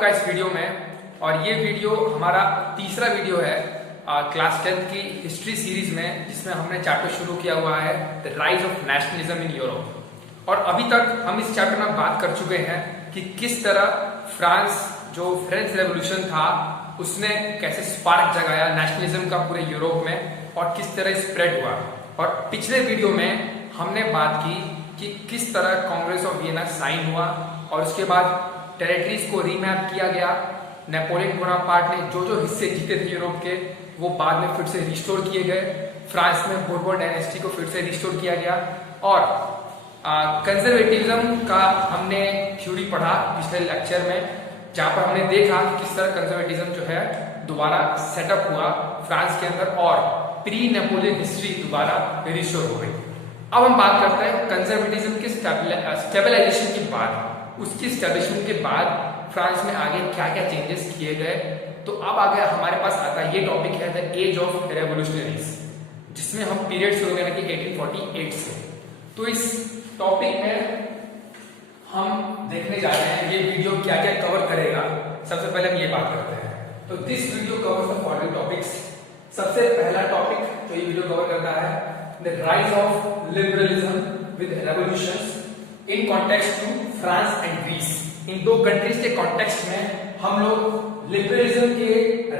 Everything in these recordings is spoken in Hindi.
आपका इस वीडियो में। और ये वीडियो हमारा तीसरा वीडियो है क्लास 10th की हिस्ट्री सीरीज में, जिसमें हमने चैप्टर शुरू किया हुआ है the rise of nationalism in Europe. और अभी तक हम इस चैप्टर में बात कर चुके हैं कि किस तरह फ्रांस, जो फ्रेंच रेवोल्यूशन था, उसने कैसे स्पार्क जगाया नेशनलिज्म का पूरे यूरोप में और किस तरह स्प्रेड हुआ। और पिछले वीडियो में हमने बात की कि किस तरह कांग्रेस ऑफ वियना साइन हुआ और उसके बाद टेरिटरीज को रीमैप किया गया। नेपोलियन बोनापार्ट ने जो जो हिस्से जीते थे यूरोप के, वो बाद में फिर से रिस्टोर किए गए। फ्रांस में बोर्बन डायनेस्टी को फिर से रिस्टोर किया गया। और कंजर्वेटिज्म का हमने थ्योरी पढ़ा पिछले लेक्चर में, जहां पर हमने देखा कि किस तरह कंजर्वेटिज्म जो है दोबारा सेटअप हुआ फ्रांस के अंदर और प्री नेपोलियन हिस्ट्री दोबारा रिस्टोर हो गई। अब हम बात करते हैं कंजर्वेटिज्म के स्टेबलाइजेशन के बाद, उसकी स्टेब्लिशमेंट के बाद फ्रांस में आगे क्या क्या चेंजेस किए गए। तो अब आगे हमारे पास आता है ये टॉपिक है द एज ऑफ रेवोल्यूशनरीज, जिसमें हम पीरियड शुरू करें कि 1848 से। तो इस टॉपिक में हम देखने जा रहे हैं ये वीडियो क्या क्या कवर करेगा। सबसे पहले हम ये बात करते हैं, तो this video covers the following topics. सबसे पहला टॉपिक जो ये वीडियो कवर करता है the rise of liberalism with revolutions in context to France and Greece. इन दो कंट्रीज के कॉन्टेक्स्ट में हम लोग लिबरलिज्म के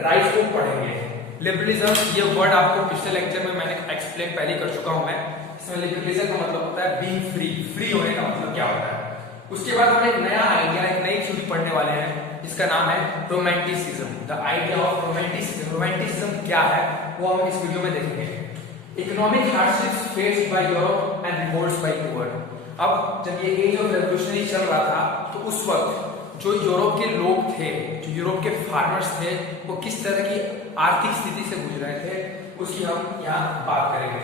राइज को पढ़ेंगे। लिबरलिज्म ये वर्ड आपको पिछले लेक्चर में मैंने एक्सप्लेन पहले कर चुका हूं मैं। इसमें लिबरलिज्म का मतलब होता है बीइंग फ्री, फ्री होने का मतलब क्या होता है। उसके बाद हम एक नया आइडिया, एक नई थ्योरी पढ़ने वाले हैं जिसका नाम है romanticism, the idea of romanticism. Romanticism क्या है वो हम इस वीडियो में देखेंगे। Economic hardships faced by Europe and revolts bye poor. अब जब ये एज ऑफ रेवोल्यूशनरी चल रहा था, तो उस वक्त जो यूरोप के लोग थे, जो यूरोप के फार्मर्स थे, वो किस तरह की आर्थिक स्थिति से गुजर रहे थे, उसकी हम यहाँ बात करेंगे।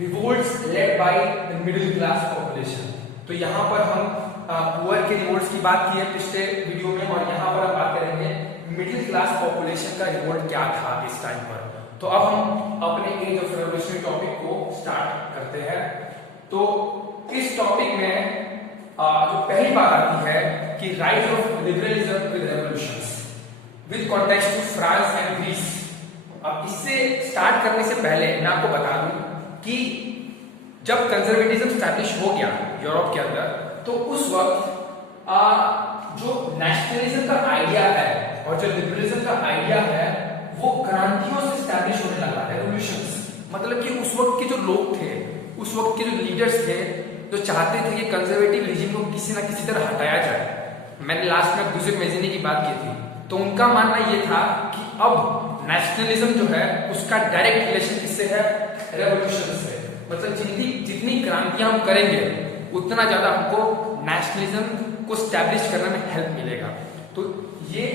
Revolts led by the middle class population. तो यहाँ पर हम पुअर के रिवोल्ट्स की बात की है पिछले वीडियो में, और यहाँ पर हम बात करेंगे मिडिल क्लास पॉपुलेशन का रिवोल्ट क्या था इस टाइम पर। तो अब हम अपने एज ऑफ रेवोल्यूशनरी टॉपिक को स्टार्ट करते हैं। तो इस टॉपिक में जो पहली बात आती है कि rise of liberalism with revolutions with context to France and Greece. अब इससे स्टार्ट करने से पहले मैं आपको बता दूं कि जब कंजर्वेटिज्म स्टैब्लिश हो गया यूरोप के अंदर, तो उस वक्त जो नेशनलिज्म का आइडिया है और जो लिबरलिज्म का आइडिया है वो क्रांतियों से स्टैब्लिश होने लगा, रेवोल्यूशंस। मतलब कि उस वक्त के जो लोग थे, उस वक्त के जो लीडर्स थे, जो चाहते थे कि कंजर्वेटिव रिजिम को किसी ना किसी तरह हटाया जाए। मैंने लास्ट में गुज़िर मेज़िनी की बात की थी, तो उनका मानना ये था कि अब नेशनलिज्म जो है उसका डायरेक्ट रिलेशन किससे है, रेवोल्यूशन से। मतलब जितनी क्रांतियां हम करेंगे उतना ज्यादा हमको नेशनलिज्म को स्टैब्लिश करने में हेल्प मिलेगा। तो ये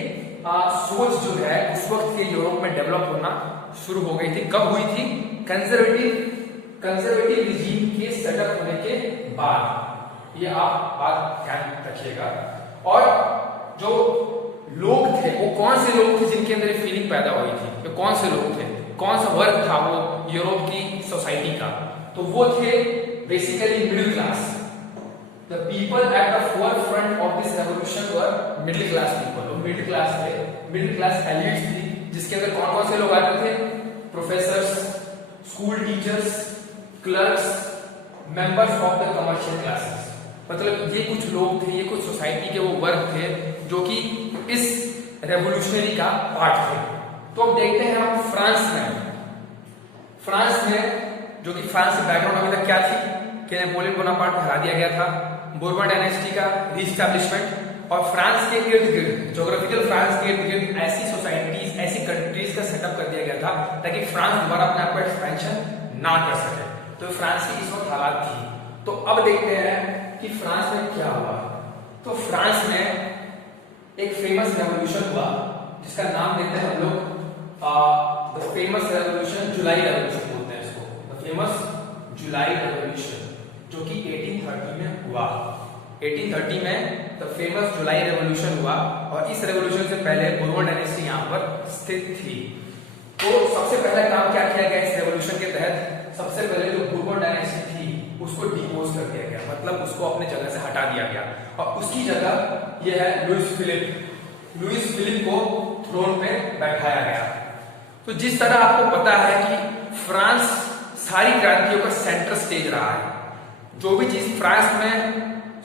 सोच जो है उस वक्त के यूरोप में डेवलप होना शुरू हो गई थी। कब हुई थी? कंजर्वेटिव रिजीम के सेटअप होने के बाद। ये आप बात ध्यान रखिएगा। और जो लोग थे वो कौन से लोग थे जिनके अंदर फीलिंग पैदा हुई थी, तो कौन से लोग थे, कौन सा वर्ग था वो यूरोप की सोसाइटी का? तो वो थे basically middle class. The people at the forefront of this revolution were middle class people। वो मिडिल क्लास थे, मिडिल क्लास एलिट्स थी, जिसके अंदर कौन कौन से लोग आते थे? Professors, school teachers, clerks, members of the commercial classes. मतलब ये कुछ लोग थे, ये कुछ सोसाइटी के वो वर्ग थे जो कि इस रेवोल्यूशनरी का पार्ट थे। तो अब देखते हैं हम फ्रांस में जो कि फ्रांस की बैकग्राउंड अभी तक क्या थी कि नेपोलियन बोनापार्ट को हरा दिया गया था, बोर्बन डायनेस्टी का रीस्टैब्लिशमेंट, और फ्रांस के इर्द गिर्द, ज्योग्राफिकल फ्रांस के इर्द गिर्द ऐसी सोसाइटीज, ऐसी कंट्रीज का सेटअप कर दिया गया था ताकि फ्रांस दोबारा अपने आप को एक्सपेंशन ना कर सके। तो फ्रांस की इस वक्त हालात थी। तो अब देखते हैं कि फ्रांस में क्या हुआ। तो फ्रांस में एक फेमस रेवोल्यूशन हुआ जिसका नाम देते हैं हम लोग the famous revolution, July revolution बोलते हैं इसको, द फेमस जुलाई रेवोल्यूशन, जो कि 1830 में हुआ। 1830 में द फेमस जुलाई रेवोल्यूशन हुआ, और इस रेवोल्यूशन से पहले बोर्बन डायनेस्टी यहाँ पर स्थित थी। तो सबसे पहला काम क्या किया गया इस रेवोल्यूशन के तहत? सबसे पहले जो बोर्बन डायनेस्टी थी उसको डिपोज कर दिया गया, मतलब उसको अपने जगह से हटा दिया गया, और उसकी जगह यह है लुइस फिलिप। लुइस फिलिप को थ्रोन पे बैठाया गया। तो जिस तरह आपको पता है कि फ्रांस सारी क्रांतियों का सेंटर स्टेज रहा है, जो भी चीज फ्रांस में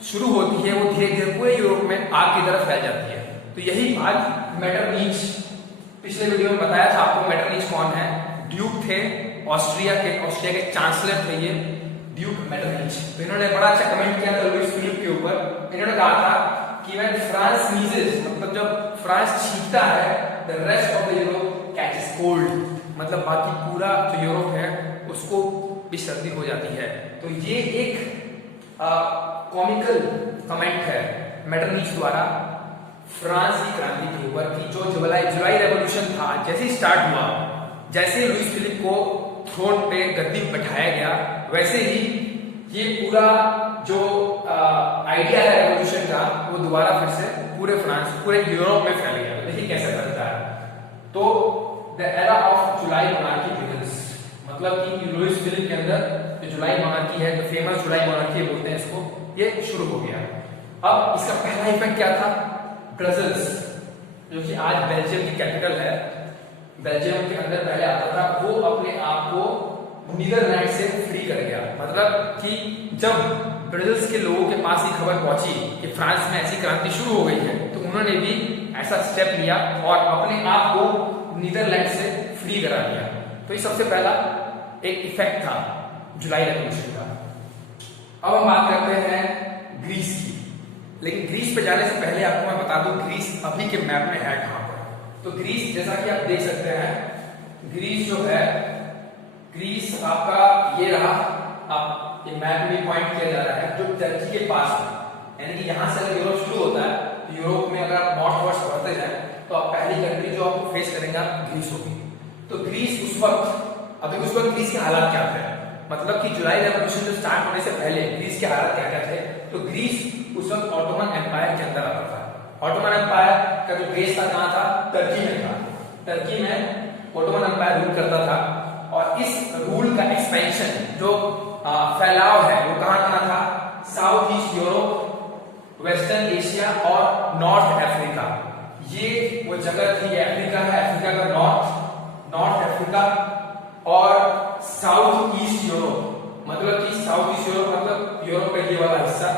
शुरू होती है वो धीरे धीरे पूरे यूरोप में आग की तरफ फैल जाती है। तो यही बात मेटरनिच, पिछले वीडियो में बताया था आपको मेटरनिच कौन है, ड्यूक थे ऑस्ट्रिया के चांसलर थे ये ड्यूक मेटरनिच। तो इन्होंने बड़ा अच्छा कमेंट किया था लुइस फिलिप के ऊपर। इन्होंने कहा था कि व्हेन फ्रांस स्नीजेस, मतलब जब फ्रांस छींकता है, the rest of the Europe catches cold, मतलब बाकी पूरा जो यूरोप है उसको भी सर्दी हो जाती है। तो ये एक कॉमिकल कमेंट है मेटरनिच द्वारा फ्रांस की क्रांति के ऊपर कि जो जुलाई रेवोल्यूशन था जैसे ही स्टार्ट हुआ, जैसे लुइस फिलिप को थ्रोन पे गद्दी पे बैठाया गया, वैसे ही ये पूरा जो आइडिया है रेवोल्यूशन का वो दोबारा फिर से पूरे फ्रांस, पूरे यूरोप में फैल गया। देखिए कैसे फैलता है। तो the era of July monarchy begins, मतलब कि लुइस फिलिप के अंदर जो जुलाई मोनार्की है, जो फेमस जुलाई मोनार्की बोलते हैं इसको, ये शुरू हो गया। अब इसका पहला इफेक्ट क्या था, ब्रसेल्स जो कि आज बेल्जियम की कैपिटल है, बेल्जियम के अंदर पहले आता था, वो अपने आप को नीदरलैंड से फ्री कर गया। मतलब कि जब ब्रसेल्स के लोगों के पास ये खबर पहुंची कि फ्रांस में ऐसी क्रांति शुरू हो गई है, तो उन्होंने भी ऐसा स्टेप लिया और अपने आप को नीदरलैंड से फ्री करा दिया। तो ये सबसे पहला एक इफेक्ट था जुलाई रेवोल्यूशन का। अब हम बात करते हैं ग्रीस की, लेकिन ग्रीस पे जाने से पहले आपको मैं बता दूं ग्रीस अभी के मैप में है कहां पर। तो ग्रीस जैसा कि आप देख सकते हैं, ग्रीस जो है, ग्रीस आपका ये रहा, आप ये मैप में पॉइंट किया जा रहा है जो टर्की के पास है, यानी कि यहां से अगर यूरोप शुरू होता है तो यूरोप में अगर आप नॉर्थ वर्ड्स बढ़ते जाए तो आप पहली कंट्री जो आपको फेस करेंगे ग्रीस होगी। तो ग्रीस उस वक्त ग्रीस के हालात क्या थे, मतलब कि जुलाई रेवोल्यूशन जो स्टार्ट होने से पहले ग्रीस के हालात क्या क्या थे। तो ग्रीस उस वक्त ऑटोमन एम्पायर के अंदर आता था। ऑटोमन एम्पायर का जो बेस था कहां था, टर्की में था। टर्की में ऑटोमन एम्पायर रूल करता था और इस रूल का एक्सपेंशन जो फैलाव है वो कहां था, south east Europe, western Asia और नॉर्थ अफ्रीका। ये वो जगह थी, ये अफ्रीका है, अफ्रीका का नॉर्थ अफ्रीका और साउथ ईस्ट यूरोप, मतलब कि साउथ ईस्ट यूरोप मतलब यूरोप का ये वाला हिस्सा,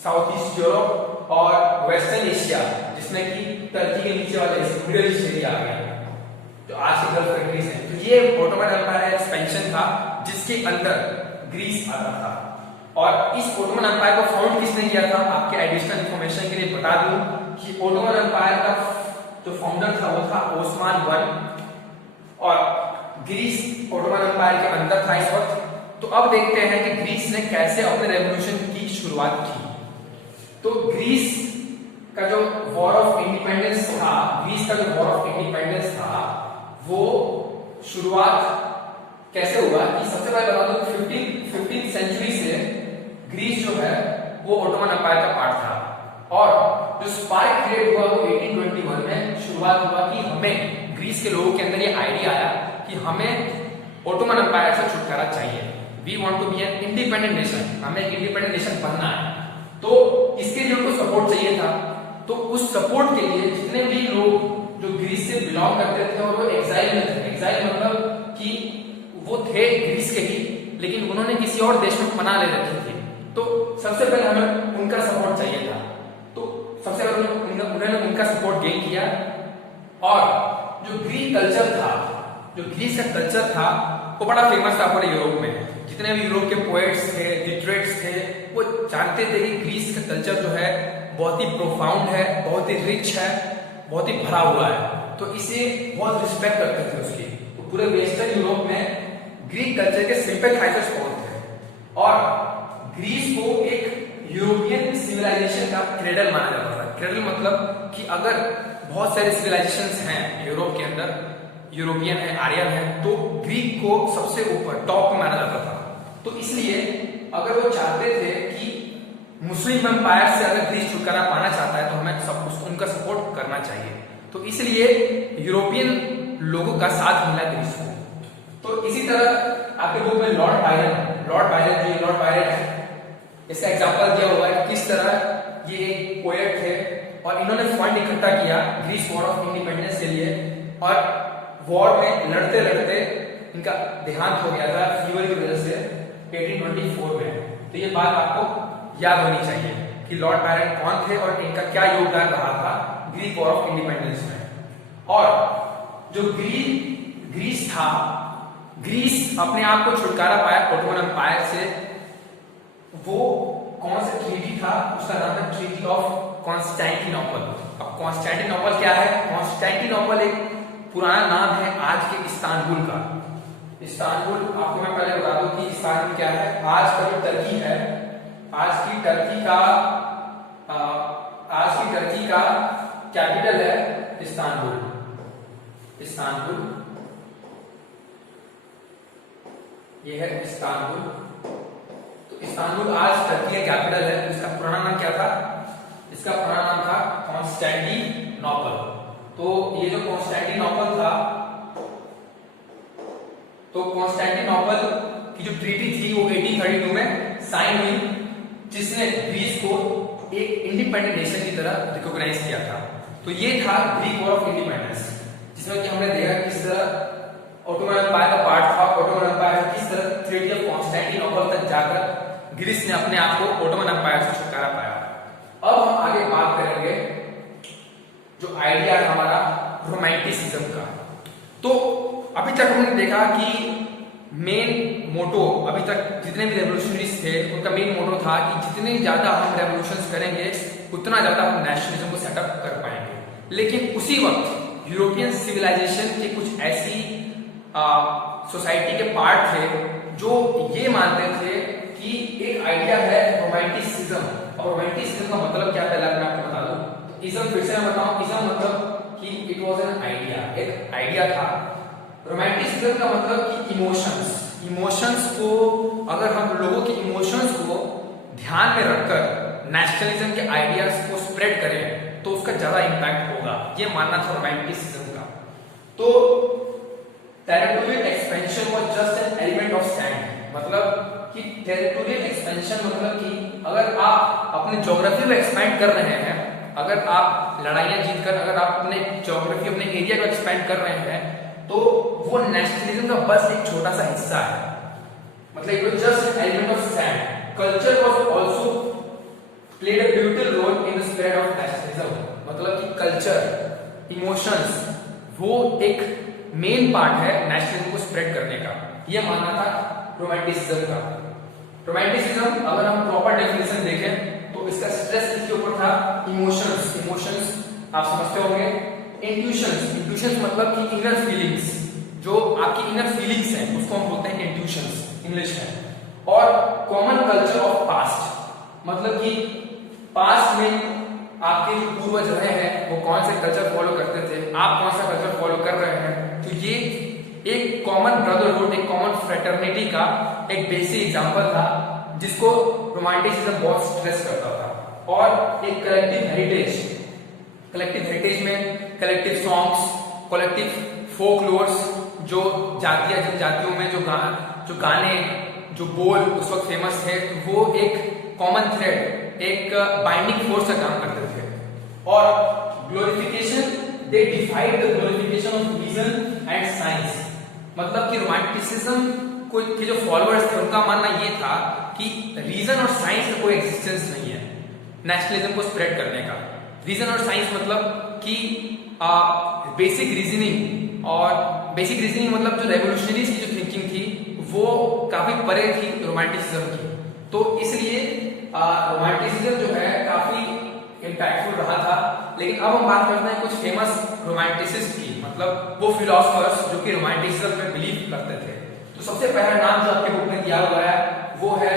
साउथ ईस्ट यूरोप और वेस्टर्न एशिया जिसमें कि टर्की के नीचे वाले हिस्से, मिडिल ईस्ट एरिया आ गया जो आज के गल्फ कंट्रीज हैं। तो ये ऑटोमन एम्पायर एक्सपेंशन था जिसके अंदर ग्रीस आता था। और इस ऑटोमन एम्पायर को फाउंड किसने किया था, आपके एडिशनल इंफॉर्मेशन के लिए बता दूं कि ऑटोमन एम्पायर का जो फाउंडर था वो था ओस्मान I और ग्रीस ऑटोमन एम्पायर के अंदर था इस वक्त। तो अब देखते हैं कि ग्रीस ने कैसे अपने रेवोल्यूशन की शुरुआत की। तो ग्रीस का जो वॉर ऑफ इंडिपेंडेंस था, ग्रीस का जो वॉर ऑफ इंडिपेंडेंस था वो शुरुआत कैसे हुआ कि सबसे पहले बता दूं 15th सेंचुरी से ग्रीस जो है वो ऑटोमन एम्पायर का पार्ट था और जो स्पार्क क्रिएट हुआ वो 1821 में शुरुआत हुआ कि हमें ग्रीस के लोगों के अंदर ये आइडिया आया कि हमें ऑटोमन एम्पायर से छुटकारा चाहिए। We want to be an independent nation, हमें एक इंडिपेंडेंट नेशन बनना है। तो इसके लिए उनको सपोर्ट चाहिए था। तो उस सपोर्ट के लिए जितने भी लोग जो ग्रीस से बिलोंग करते थे और वो एग्जाइल में थे, एग्जाइल मतलब कि वो थे ग्रीस के ही लेकिन उन्होंने किसी और देश में पनाह ले रखी थी, तो सबसे पहले हमें उनका सपोर्ट चाहिए था। तो सबसे पहले उन्होंने उनका सपोर्ट गेन किया और जो ग्रीक कल्चर था, जो ग्रीस का कल्चर था वो बड़ा फेमस था पूरे यूरोप में। जितने भी यूरोप के पोएट्स थे, लिटरेट्स थे, वो जानते थे कि ग्रीस का कल्चर जो है बहुत ही प्रोफाउंड है, बहुत ही रिच है, बहुत ही भरा हुआ है, तो इसे बहुत रिस्पेक्ट करते थे उसकी। तो पूरे वेस्टर्न यूरोप में ग्रीक कल्चर के सिंपैथाइजर्स बहुत थे और ग्रीस को एक यूरोपियन सिविलाइजेशन का क्रेडल माना जाता था। क्रेडल मतलब कि अगर बहुत सारे सिविलाइजेशंस हैं यूरोप के अंदर, यूरोपियन है, आर्यन है, तो ग्रीक को सबसे ऊपर टॉप में माना जाता था। तो इसलिए अगर वो चाहते थे कि मुस्लिम एम्पायर से अगर ग्रीस छुटकारा पाना चाहता है तो हमें सब उसको उनका सपोर्ट करना चाहिए। तो इसलिए यूरोपियन लोगों का साथ मिला ग्रीस को। तो इसी तरह आपके बुक में लॉर्ड बायरन है, इसका एग्जांपल दिया हुआ है किस तरह ये एक पोएट थे और इन्होंने फंड इकट्ठा किया ग्रीस वॉर ऑफ इंडिपेंडेंस के लिए, और वॉर में लड़ते लड़ते इनका देहांत हो गया था फीवर की वजह से 1824 में। तो ये बात आपको याद होनी चाहिए कि लॉर्ड बायरन कौन थे और इनका क्या योगदान रहा था ग्रीक वॉर ऑफ इंडिपेंडेंस में। और जो ग्रीस था, ग्रीस अपने आप को छुटकारा पाया ऑटोमन एम्पायर से। वो कौन सा ट्रीटी था? उसका नाम है ट्रीटी ऑफ कॉन्स्टेंटिनोपल। अब कॉन्स्टेंटिनोपल क्या है? कॉन्स्टेंटिनोपल एक पुराना नाम है आज के इस्तांबुल का। इस्तांबुल, आपको मैं पहले बता दूं कि इस्तांबुल क्या है। आज का जो टर्की है, आज की टर्की का कैपिटल है इस्तांबुल। इस्तांबुल, ये है इस्तांबुल। तो इस्तांबुल आज टर्की का कैपिटल है। तो इसका पुराना नाम क्या था? इसका पुराना नाम था कॉन्स्टेंटिनोपल। तो ये जो कॉन्स्टेंटिनोपल था, तो कॉन्स्टेंटिनोपल की जो ट्रीटी थी वो 1832 में साइन हुई, जिसने ग्रीस को एक इंडिपेंडेंट नेशन की तरह रिकॉग्नाइज किया था। तो ये था ग्रीक वॉर ऑफ इंडिपेंडेंस, जिसमें कि हमने देखा किस तरह ऑटोमन एम्पायर का पार्ट था। ऑटोमन एम्पायर किस तरह ट्रीटी ऑफ कॉन्स्टेंटिनोपल तक जाकर ग्रीस ने अपने आप को ऑटोमन एम्पायर से छुटकारा पाया। अब हम आगे बात करेंगे जो आइडिया है हमारा रोमांटिसिज्म का। तो अभी तक हमने देखा कि मेन मोटो, अभी तक जितने भी रेवोल्यूशनरीज थे उनका मेन मोटो था कि जितने ज्यादा हम रेवोल्यूशंस करेंगे उतना ज्यादा हम नेशनलिज्म को सेटअप कर पाएंगे। लेकिन उसी वक्त यूरोपियन सिविलाइजेशन के कुछ ऐसी सोसाइटी के पार्ट थे जो ये मानते थे कि एक आइडिया है रोमांटिसिज्म। और रोमांटिसिज्म का मतलब क्या, पहला मैं आपको बता दूं। इज्म फिर से मैं बताऊं, इज्म मतलब कि इट वाज एन आइडिया, एक आइडिया था। रोमांटिसिज्म का मतलब कि इमोशंस को, अगर हम लोगों के इमोशंस को ध्यान में रखकर नेशनलिज्म के आइडियाज को स्प्रेड करें तो उसका ज्यादा इंपैक्ट होगा, ये मानना था रोमांटिसिज्म का। तो territorial expansion was just an element of stand, मतलब कि टेरिटोरियल एक्सपेंशन मतलब कि अगर आप अपने ज्योग्राफी को एक्सपेंड कर रहे हैं, अगर आप लड़ाइयां जीतकर अगर आप अपने ज्योग्राफी, अपने एरिया को एक्सपेंड कर रहे हैं, तो वो नेशनलिज्म का बस एक छोटा सा हिस्सा है। मतलब it was just an element of stand. Culture was also played a pivotal role in the spread of nationalism. मतलब कि कल्चर, इमोशंस, वो एक मेन पार्ट है नेशनलिज्म को स्प्रेड करने का, ये मानना था रोमांटिसिज्म का। रोमांटिसिज्म अगर हम प्रॉपर डेफिनेशन देखें तो इसका स्ट्रेस किसके ऊपर था? इमोशंस आप समझते होंगे। इंट्यूशंस मतलब कि इनर फीलिंग्स, जो आपकी इनर फीलिंग्स हैं उसको हम बोलते हैं इंट्यूशंस इंग्लिश में। और कॉमन कल्चर ऑफ पास्ट, मतलब कि पास्ट में आपके जो पूर्वज रहे हैं वो कौन से कल्चर फॉलो करते थे, आप कौन सा कल्चर फॉलो कर रहे हैं। तो ये एक कॉमन ब्रदरहुड, एक कॉमन फ्रेटर्निटी का एक बेसिक एग्जांपल था जिसको रोमांटिसिज्म बहुत स्ट्रेस करता था। और एक कलेक्टिव हेरिटेज में कलेक्टिव सॉन्ग्स, कलेक्टिव फोकलोर्स, जो जातीय जनजातियों में जो गाने, जो बोल उस वक्त फेमस थे, वो एक कॉमन थ्रेड, एक बाइंडिंग फोर्स का काम करते थे। और glorification, they defied the glorification of reason and science. मतलब कि रोमांटिसिज्म के जो फॉलोअर्स थे उनका मानना ये था कि रीजन और साइंस का कोई एग्जिस्टेंस नहीं है नेशनलिज्म को स्प्रेड करने का। रीजन और साइंस मतलब कि बेसिक रीजनिंग, और बेसिक रीजनिंग मतलब जो रेवोल्यूशनरीज की जो थिंकिंग थी वो काफी परे थी रोमांटिसिज्म की। तो इसलिए रोमांटिसिज्म जो है काफी इम्पैक्टफुल रहा था। लेकिन अब हम बात करते हैं कुछ फेमस रोमांटिसिस्ट की, मतलब वो फिलोसफर्स जो कि रोमांटिसिज्म में बिलीव करते थे। तो सबसे पहला नाम जो आपके बुक में दिया हुआ है वो है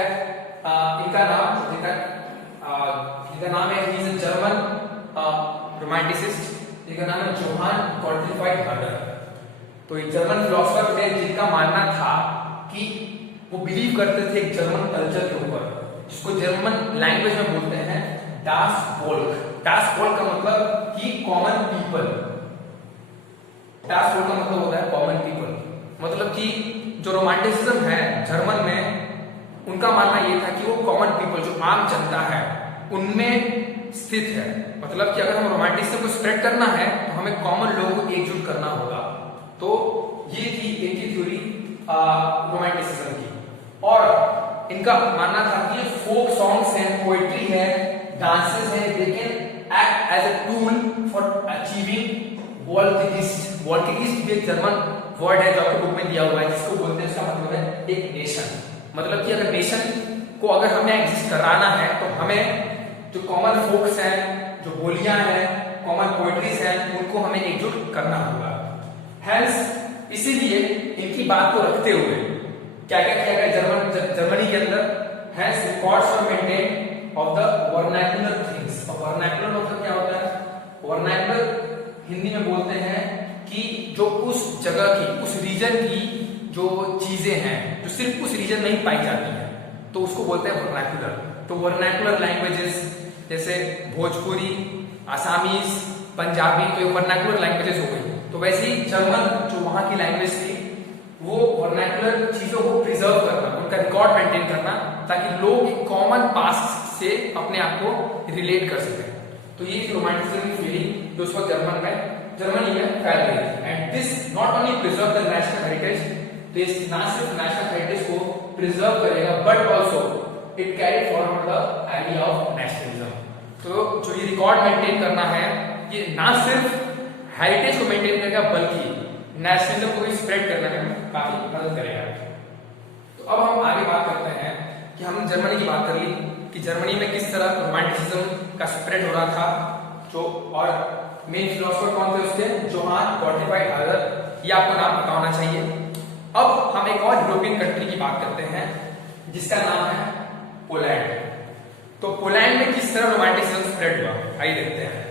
इनका नाम है, he is a German romanticist, इनका नाम है जोहान गॉटफ्रीड हर्डर। तो एक जर्मन फिलोसफर थे जिनका मानना था कि वो बिलीव करते थे एक जर्मन कल्चर के ऊपर, जिसको जर्मन लैंग्वेज में बोलते हैं डास वोल्क। डास वोल्क का मतलब कि कॉमन पीपल। डास वोल्क का मतलब होता है कॉमन पीपल। मतलब कि जो रोमांटिसिज्म है जर्मन में, उनका मानना यह था कि वो कॉमन पीपल, जो आम जनता है, उनमें स्थित है। मतलब कि अगर हम रोमांटिसिज्म को स्प्रेड करना है तो हमें कॉमन लोगों को एकजुट करना होगा। तो ये थी एक ही थ्योरी रोमांटिसिज्म की। और इनका मानना था कि ये फोक सॉन्ग्स हैं, पोएट्री है, डांसेस है, they can act as a tool for achieving volksgeist. Volksgeist भी एक जर्मन वर्ड है जो आपको बुक में दिया हुआ है, जिसको बोलते हैं, इसका मतलब है एक नेशन। मतलब कि अगर नेशन को अगर हमें एग्जिस्ट कराना है तो हमें जो कॉमन फोक्स हैं, जो बोलियां हैं, कॉमन पोएट्रीज हैं, उनको हमें एकजुट करना होगा। हेंस इसीलिए इनकी बात को रखते हुए क्या क्या किया गया जर्मनी के अंदर, hence records were maintain of the vernacular things. और वर्नाकुलर मतलब क्या होता है? वर्नाकुलर हिंदी में बोलते हैं कि जो उस जगह की, उस रीजन की जो चीजें हैं जो सिर्फ उस रीजन में ही पाई जाती है, तो उसको बोलते हैं वर्नाकुलर। तो वर्नाकुलर लैंग्वेजेस जैसे भोजपुरी, आसामीज, पंजाबी, तो ये वर्नाकुलर लैंग्वेजेस हो गई। तो वैसे ही जर्मन जो वहां की लैंग्वेज थी, वो वर्नाकुलर चीजों को प्रिजर्व करना, उनका रिकॉर्ड मेंटेन करना, ताकि लोग कॉमन पास्ट से अपने आप को रिलेट कर सकें। तो ये रोमांटिसिज्म की फीलिंग जो उस वक्त जर्मनी में फैल गई थी। And this not only preserve the national heritage, तो इस ना सिर्फ नेशनल हेरिटेज को प्रिजर्व करेगा, but also it carry forward the idea of nationalism. तो जो ये रिकॉर्ड मेंटेन करना है, ये ना सिर्फ हेरिटेज को मेंटेन करेगा बल्कि नेशनलिज्म को भी स्प्रेड करने में काफी मदद करेगा। तो अब हम आगे बात करते हैं कि हम जर्मनी की बात कर ली कि जर्मनी में किस तरह रोमांटिसिज्म का स्प्रेड हो रहा था, जो और मेन फिलोसोफर कौन थे उसके, जोहान गॉटफ्राइड हायरर, ये आपको नाम पता होना चाहिए। अब हम एक और यूरोपियन कंट्री की बात करते हैं जिसका नाम है पोलैंड। तो पोलैंड में किस तरह रोमांटिसिज्म स्प्रेड हुआ, आइए देखते हैं।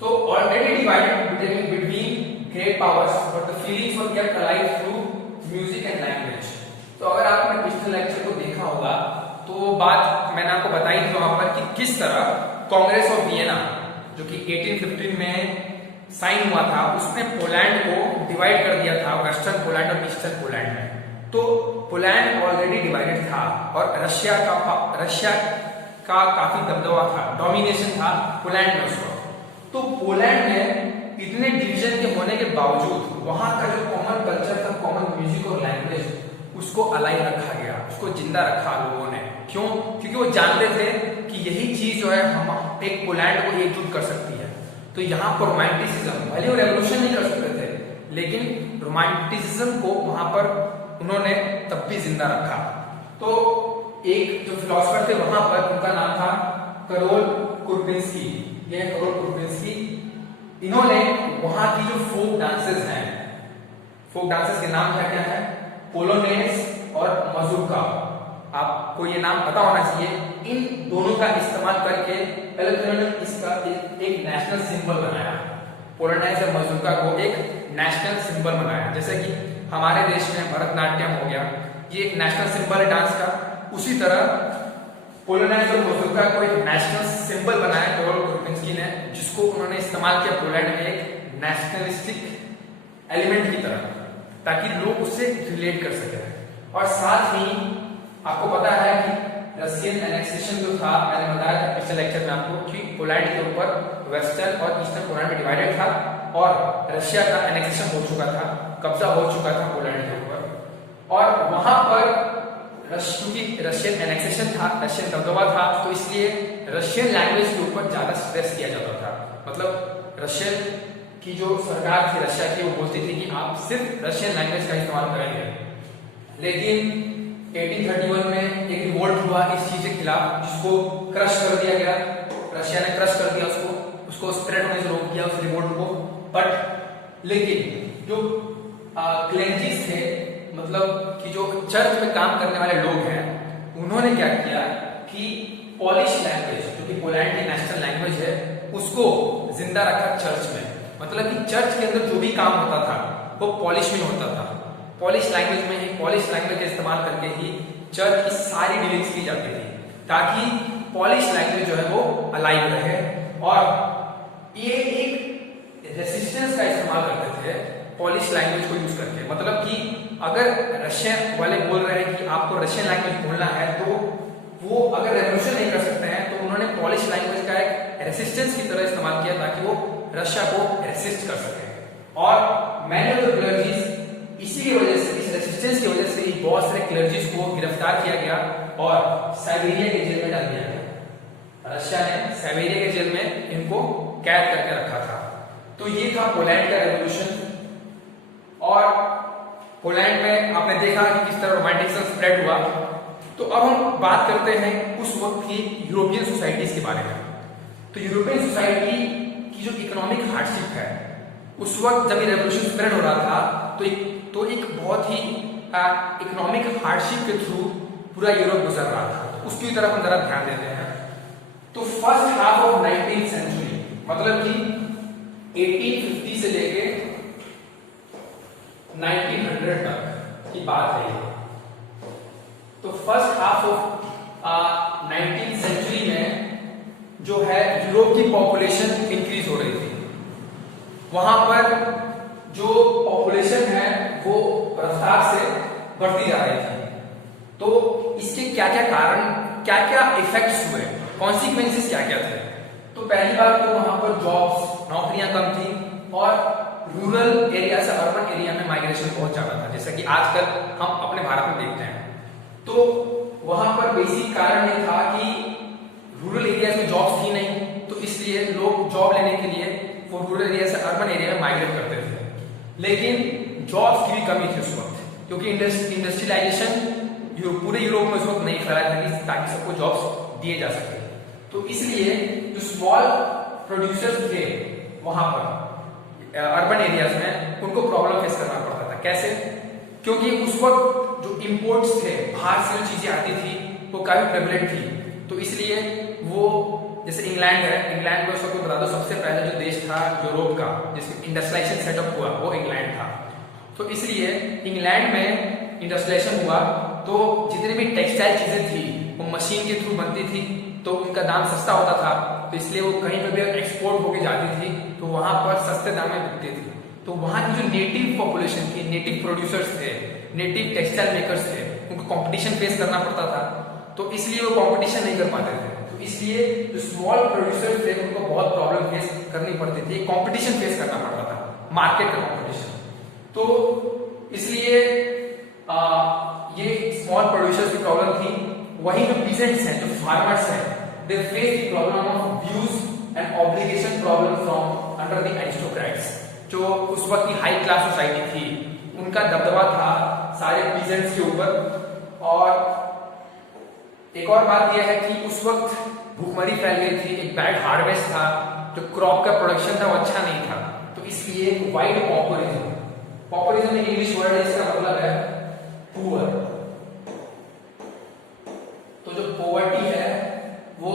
तो already divided between great powers, but the feelings were kept alive through music and language. तो अगर आपने पिछले लेक्चर को देखा होगा तो बात मैंने आपको बताई थी वहां पर कि किस तरह कांग्रेस ऑफ वियना जो कि 1815 में साइन हुआ था, उसने पोलैंड को डिवाइड कर दिया था वेस्टर्न पोलैंड और ईस्टर्न पोलैंड में। तो पोलैंड ऑलरेडी डिवाइडेड था और रशिया का काफी दबदबा था, डोमिनेशन था पोलैंड में उस वक्त। तो पोलैंड में इतने डिवीजन के होने के बावजूद वहां का जो कॉमन कल्चर था, कॉमन म्यूजिक और लैंग्वेज, उसको अलाइव रखा गया, उसको जिंदा रखा लोगों ने। क्यों? क्योंकि वो जानते थे कि यही चीज जो है हम एक पोलैंड को एकजुट कर सकती है। तो यहाँ पर रोमांटिसिज्म, भले वो रेवोल्यूशन नहीं कर सकते थे, लेकिन रोमांटिसिज्म को वहां पर उन्होंने तब भी जिंदा रखा। तो एक जो फिलोसोफर थे वहां पर, उनका नाम था करोल कुर्बिन्स्की। ये करोल कुर्बिन्स्की, इन्होंने वहां की जो फोक डांसेस हैं, फोक डांसेस के नाम क्या क्या है, पोलोनेज और मजूका, आपको ये नाम पता होना चाहिए। इन दोनों का इस्तेमाल करके पहले तो इन्होंने इसका एक नेशनल सिंबल बनाया, पोलोनेज और मजूका को एक नेशनल सिंबल बनाया। जैसे कि हमारे देश में भरतनाट्यम हो गया, ये एक नेशनल सिंबल है डांस का, उसी तरह पोलोनेज और मजूका को एक नेशनल सिंबल बनाया करोल कुर्बिन्स्की ने, जिसको उन्होंने इस्तेमाल किया पोलैंड में एक नेशनलिस्टिक एलिमेंट की तरह, ताकि लोग उससे रिलेट कर सके। और साथ ही आपको पता है कि रशियन एनेक्सेशन जो था, मैंने बताया था पिछले लेक्चर में आपको कि पोलैंड के ऊपर वेस्टर्न और ईस्टर्न पोलैंड में डिवाइडेड था और रशिया का एनेक्सेशन हो चुका था, कब्जा हो चुका था पोलैंड के ऊपर। और वहां पर क्योंकि रशियन एनेक्सेशन था, रशियन दबदबा था, तो इसलिए रशियन लैंग्वेज के ऊपर ज्यादा स्ट्रेस किया जाता था। मतलब रशियन की जो सरकार थी रशिया की, वो बोलती थी कि आप सिर्फ रशियन लैंग्वेज का इस्तेमाल करेंगे। लेकिन 1831 में एक रिवोल्ट हुआ इस चीज के खिलाफ, जिसको क्रश कर दिया गया, रशिया ने क्रश कर दिया उसको स्प्रेड होने से रोक दिया उस रिवोल्ट को। बट लेकिन जो क्लेंजिस थे, मतलब कि जो चर्च में काम करने वाले लोग हैं, उन्होंने क्या किया कि पॉलिश लैंग्वेज, जो कि पोलैंड की नेशनल लैंग्वेज है, उसको जिंदा रखा चर्च में। मतलब कि चर्च के अंदर जो भी काम होता था वो पॉलिश में होता था, पॉलिश लैंग्वेज में ही, पॉलिश लैंग्वेज का इस्तेमाल करके ही चर्च की सारी डीलिंग्स की जाती थी, ताकि पॉलिश लैंग्वेज जो है वो अलाइव रहे। और ये एक रेसिस्टेंस का इस्तेमाल करते थे पॉलिश लैंग्वेज को यूज करके। मतलब कि अगर रशियन वाले बोल रहे हैं कि आपको रशियन लैंग्वेज बोलना है, तो वो अगर रेवोल्यूशन नहीं कर सकते हैं तो उन्होंने पॉलिश लैंग्वेज का एक रेसिस्टेंस की तरह इस्तेमाल किया ताकि वो रशिया को रेसिस्ट कर सके। और मैनी ऑफ द क्लर्जीज, इसी की वजह से, इस रेसिस्टेंस की वजह से बहुत सारे क्लर्जीज को गिरफ्तार किया गया और साइबेरिया के जेल में डाल दिया गया। रशिया ने साइबेरिया के जेल में इनको कैद करके रखा था। तो ये था पोलैंड का रेवोल्यूशन। और पोलैंड में आपने देखा कि किस तरह रोमांटिसिज्म स्प्रेड हुआ। तो अब हम बात करते हैं उस वक्त की यूरोपियन सोसाइटीज के बारे में। तो यूरोपियन सोसाइटी की जो इकोनॉमिक हार्डशिप है, उस वक्त जब ये रेवोल्यूशन स्प्रेड हो रहा था तो एक बहुत ही इकोनॉमिक हार्डशिप के थ्रू पूरा यूरोप गुजर रहा था। तो उसकी तरफ हम जरा ध्यान देते हैं। तो first half of 19th century, मतलब कि 1850 से लेके 1900 तक की बात है ये। तो first half of 19th century में जो है यूरोप की पॉपुलेशन इंक्रीज हो रही थी। वहां पर जो पॉपुलेशन है वो रफ्तार से बढ़ती जा रही थी। तो इसके क्या क्या कारण, क्या क्या इफेक्ट्स हुए, कॉन्सिक्वेंसेस क्या क्या थे। तो पहली बात तो वहां पर जॉब्स, नौकरियां कम थी और रूरल एरिया से अर्बन एरिया में माइग्रेशन बहुत ज्यादा था, जैसा कि आजकल हम अपने भारत में देखते हैं। तो वहां पर बेसिक कारण ये था कि रूरल एरियाज में जॉब्स थी नहीं, तो इसलिए लोग जॉब लेने के लिए वो रूरल एरिया से अर्बन एरिया में माइग्रेट करते थे। लेकिन जॉब्स की भी कमी थी उस वक्त, क्योंकि इंडस्ट्रियलाइजेशन पूरे यूरोप में उस वक्त नहीं फैला था ताकि सबको जॉब्स दिए जा सके। तो इसलिए जो स्मॉल प्रोड्यूसर्स थे वहां पर अर्बन एरियाज में, उनको प्रॉब्लम फेस करना पड़ता था। कैसे? क्योंकि उस वक्त जो इंपोर्ट्स थे, बाहर से जो चीजें आती थी वो काफी प्रेवलेंट थी। तो इसलिए वो, जैसे इंग्लैंड है, इंग्लैंड को सबको बता दो सबसे पहले जो देश था यूरोप का जिसमें इंडस्ट्रियलाइजेशन सेटअप हुआ वो इंग्लैंड था। तो इसलिए इंग्लैंड में इंडस्ट्रियलाइजेशन हुआ तो जितनी भी टेक्सटाइल चीजें थी वो मशीन के थ्रू बनती थी, तो उनका दाम सस्ता होता था। तो इसलिए वो कहीं पर भी एक्सपोर्ट होके जाती थी तो वहां पर सस्ते दाम में बिकती थी। तो वहां की जो नेटिव पॉपुलेशन थी, नेटिव प्रोड्यूसर्स थे, नेटिव टेक्सटाइल मेकर्स थे, उनको कंपटीशन फेस करना पड़ता था। तो इसलिए वो कंपटीशन नहीं कर पाते थे। तो इसलिए जो स्मॉल प्रोड्यूसर्स थे उनको बहुत प्रॉब्लम फेस करनी पड़ती थी, कंपटीशन फेस करना पड़ता था, मार्केट का कंपटीशन। तो इसलिए ये स्मॉल प्रोड्यूसर्स की प्रॉब्लम थी। वही जो पीजेंट्स हैं, जो फार्मर्स हैं, they face the problem of views and obligation problem from under the aristocrats. जो उस वक्त की हाई क्लास सोसाइटी थी, उनका दबदबा था सारे पीजेंट्स के ऊपर। और एक और बात यह है कि उस वक्त भूखमरी फैल गई थी, एक बैड हार्वेस्ट था, जो क्रॉप का प्रोडक्शन था वो अच्छा नहीं था। तो इसलिए वाइड पॉपुलिज्म, पॉपुलिज्म एक इंग्लिश वर्ड है, इसका मतलब है पुअर। तो जो पॉवर्टी है वो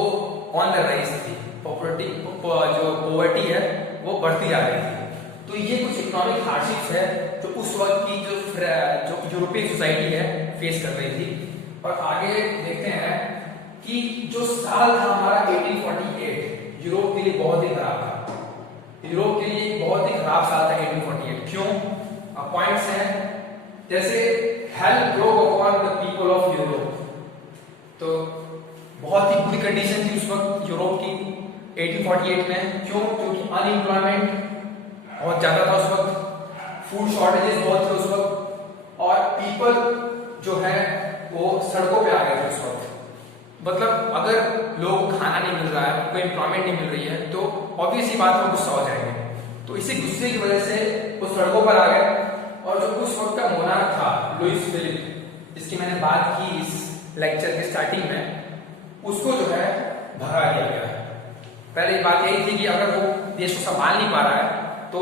ऑन द राइज थी, पॉवर्टी जो पॉवर्टी है वो बढ़ती जा रही थी। तो ये कुछ इकोनॉमिक हार्डशिप्स है जो उस वक्त की जो यूरोपियन सोसाइटी है फेस कर रही थी। और आगे देखते हैं कि जो साल था हमारा 1848 यूरोप के लिए बहुत ही खराब था। यूरोप के लिए बहुत ही खराब साल था 1848। क्यों? पॉइंट्स हैं, जैसे hello broke upon the people of Europe. तो बहुत ही बुरी कंडीशन थी उस वक्त यूरोप की 1848 में। क्यों? क्योंकि अनएम्प्लॉयमेंट बहुत ज्यादा था उस वक्त, फूड शॉर्टेजेस बहुत थे उस वक्त, और पीपल जो है वो सड़कों पे आ गए थे उस वक्त। मतलब अगर लोगों को खाना नहीं मिल रहा है, कोई एम्प्लॉयमेंट नहीं मिल रही है, तो ऑब्वियस ही बात में गुस्सा हो जाएंगे। तो इसी गुस्से की वजह से वो सड़कों पर आ गए। और जो उस वक्त का मोनार्क था लुईस फिलिप, जिसकी मैंने बात की इस लेक्चर के स्टार्टिंग में, उसको जो है भगा दिया गया। पहले बात यही थी कि अगर वो देश को संभाल नहीं पा रहा है तो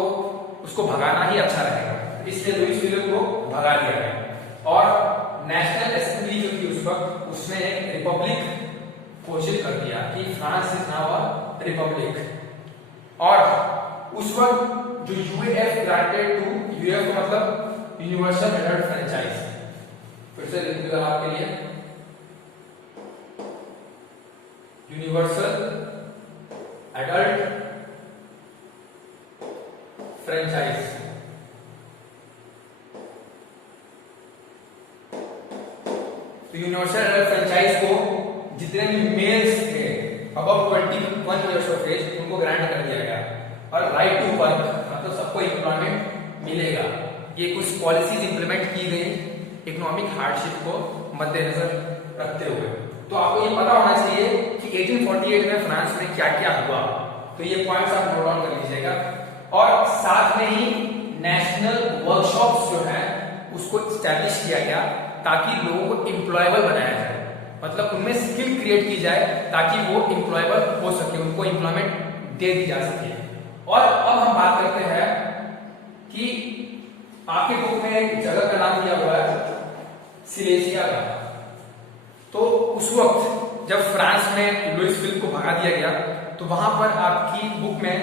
उसको भगाना ही अच्छा रहेगा, इसलिए लुईस फिलिप को भगा दिया गया। और नेशनल असेंबली जो थी उस वक्त, उसने एक रिपब्लिक घोषित कर दिया कि France is now a republic. और उस वक्त जो यूएफ ग्रांटेड टू, यूएफ मतलब यूनिवर्सल एडल्ट फ्रेंचाइज, फिर से लिख दूंगा आपके लिए, यूनिवर्सल एडल्ट फ्रेंचाइज। तो यूनिवर्सल एडल्ट फ्रेंचाइज को जितने भी मेल्स थे अबव 21 ईयर्स ऑफ एज उनको ग्रांट कर दिया गया, और राइट टू वर्क मतलब सबको एम्प्लॉयमेंट मिलेगा। ये कुछ पॉलिसीज इंप्लीमेंट की गई इकोनॉमिक हार्डशिप को मद्देनजर रखते हुए। तो आपको ये पता होना चाहिए कि 1848 में फ्रांस में क्या क्या हुआ, तो ये पॉइंट्स आप नोट डाउन कर लीजिएगा। और साथ में ही नेशनल वर्कशॉप्स जो है उसको स्टैब्लिश किया गया ताकि लोगों को एम्प्लॉयबल बनाया जाए, मतलब उनमें स्किल क्रिएट की जाए ताकि वो एम्प्लॉयबल हो सके, उनको एम्प्लॉयमेंट दे दी जा सके। और अब हम बात करते हैं कि आपके बुक में एक जगह का नाम दिया हुआ है सिलेसिया का। तो उस वक्त जब फ्रांस में लुइस फिलिप को भगा दिया गया तो वहां पर आपकी बुक में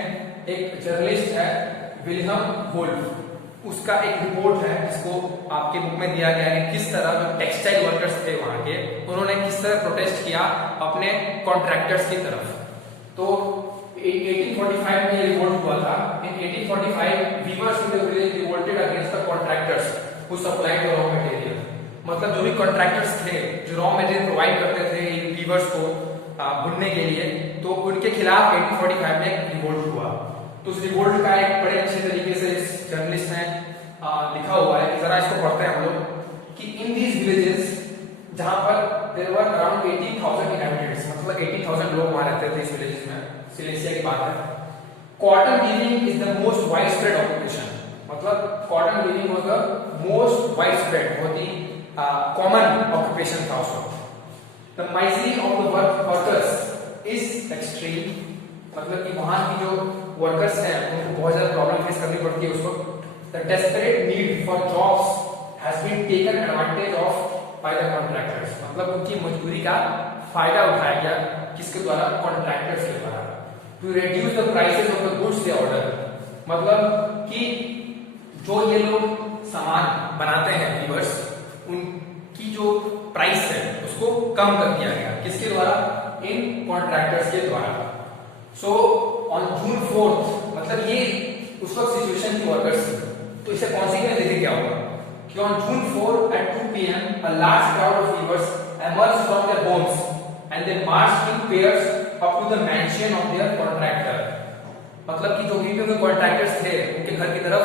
एक जर्नलिस्ट है विलियम वुल्फ, उसका एक रिपोर्ट है जिसको आपके बुक में दिया गया है कि किस तरह जो टेक्सटाइल वर्कर्स थे वहां के उन्होंने किस तरह प्रोटेस्ट किया अपने कॉन्ट्रैक्टर्स की तरफ। तो 1845 में ये रिवोल्ट हुआ था। इन 1845 viewers in the village revolted against the contractors who supplied the raw material, मतलब जो भी कॉन्ट्रैक्टर्स थे जो रॉ मटेरियल प्रोवाइड करते थे इन वीवर्स को बुनने के लिए, तो उनके खिलाफ 1845 में रिवोल्ट हुआ। तो उस रिवोल्ट का एक बड़े अच्छे तरीके से इस जर्नलिस्ट ने लिखा हुआ है, जरा इसको पढ़ते हैं हम लोग कि इन दीज विलेजेस जहां पर देयर वर अराउंड 80,000 इनहैबिटेंट्स, मतलब 80,000 लोग वहां रहते थे इस विलेजेस में, सिलेसिया की बात है। Cotton weaving is the most wide spread occupation, मतलब cotton weaving was the most wide spread, बहुत ही कॉमन ऑक्यूपेशन था उस वक्त। The misery of the workers is extreme, मतलब कि वहां की जो वर्कर्स हैं उनको बहुत ज्यादा प्रॉब्लम फेस करनी पड़ती है उस वक्त। The desperate need for jobs has been taken advantage of by the contractors, मतलब उनकी मजबूरी का फायदा उठाया गया किसके द्वारा, कॉन्ट्रैक्टर्स के द्वारा। To reduce the prices of the goods they order, मतलब कि जो ये लोग सामान बनाते हैं वीवर्स, उनकी जो प्राइस है उसको कम कर दिया गया, किसके द्वारा, इन कॉन्ट्रैक्टर्स के द्वारा। सो ऑन जून 4, मतलब ये उस वक्त सिचुएशन की वर्कर्स की, तो इसे कॉन्सिक्वेंस देखिए क्या होगा कि on June 4 at 2 PM a large crowd of weavers emerged from their homes and they marched in pairs up to the mansion of their contractor, मतलब कि जो वीविंग के कॉन्ट्रैक्टर्स थे उनके घर की तरफ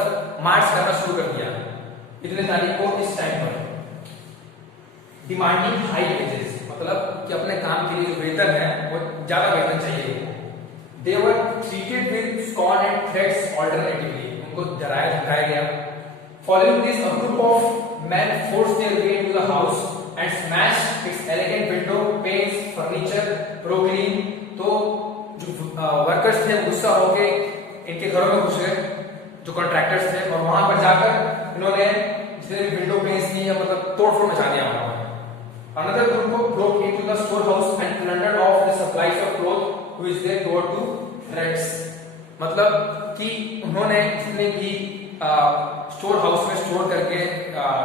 मार्च करना शुरू कर दिया इतने तारीख को इस टाइम पर, डिमांडिंग हाई वेजेस, मतलब कि अपने काम के लिए जो वेतन है वो ज्यादा वेतन चाहिए। They were treated with scorn and threats alternatively, उनको डराया धमकाया गया। Following this, a group of men forced their way into the house and smashed its elegant window panes, furniture, broken। तो जो वर्कर्स थे गुस्सा होके इनके घरों में घुस गए जो कॉन्ट्रैक्टर्स थे, और वहां पर जाकर इन्होंने जितने भी विंडो पेन्स थी मतलब तोड़फोड़ मचा दिया वहां पर। Another group broke into the storehouse and plundered off the supplies of cloth which they tore to shreds, मतलब कि उन्होंने जितने भी स्टोर हाउस में स्टोर करके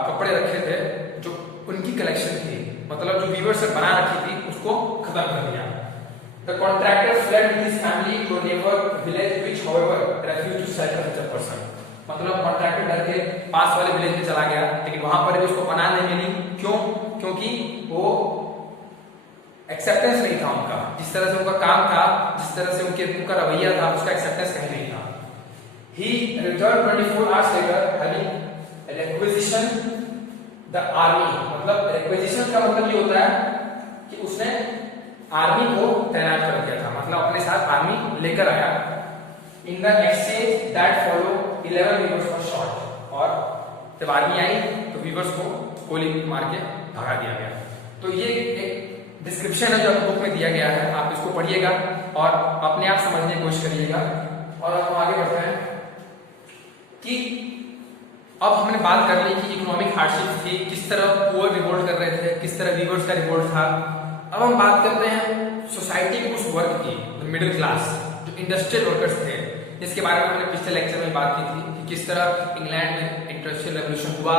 कपड़े रखे थे जो उनकी कलेक्शन थी, मतलब जो वीवर्स से बना रखी थी उसको खत्म कर दिया। The contractor fled with his family to a neighbor village which however refused to shelter such a person, मतलब कॉन्ट्रैक्टर डर के पास वाले विलेज में चला गया लेकिन वहां पर भी उसको पनाह नहीं मिली। क्यों? क्योंकि वो एक्सेप्टेंस नहीं था उनका, जिस तरह से उनका काम था, जिस तरह से उनका रवैया था, उसका एक्सेप्टेंस कहीं नहीं था। He returned 24 hours later having requisitioned the army, मतलब requisition का मतलब ये होता है कि उसने आर्मी को तैनात कर दिया था, मतलब अपने साथ आर्मी लेकर आया। In the exchange that followed 11 weavers were shot, और जब आर्मी आई तो वीवर्स को गोली मार के भगा दिया गया। तो ये एक डिस्क्रिप्शन है जो बुक में दिया गया है, आप इसको पढ़िएगा और अपने आप समझने की कोशिश करिएगा। और अब हम आगे बढ़ते हैं कि अब हमने बात कर ली कि इकोनॉमिक हार्डशिप थी, किस तरह पुअर रिवोल्ट कर रहे थे, किस तरह वीवर्स का रिवोल्ट था। अब हम बात करते हैं सोसाइटी के उस वर्ग की, मिडिल क्लास, जो इंडस्ट्रियल वर्कर्स थे, जिसके बारे में हमने पिछले लेक्चर में बात की थी कि किस तरह इंग्लैंड में इंडस्ट्रियल रेवोल्यूशन हुआ,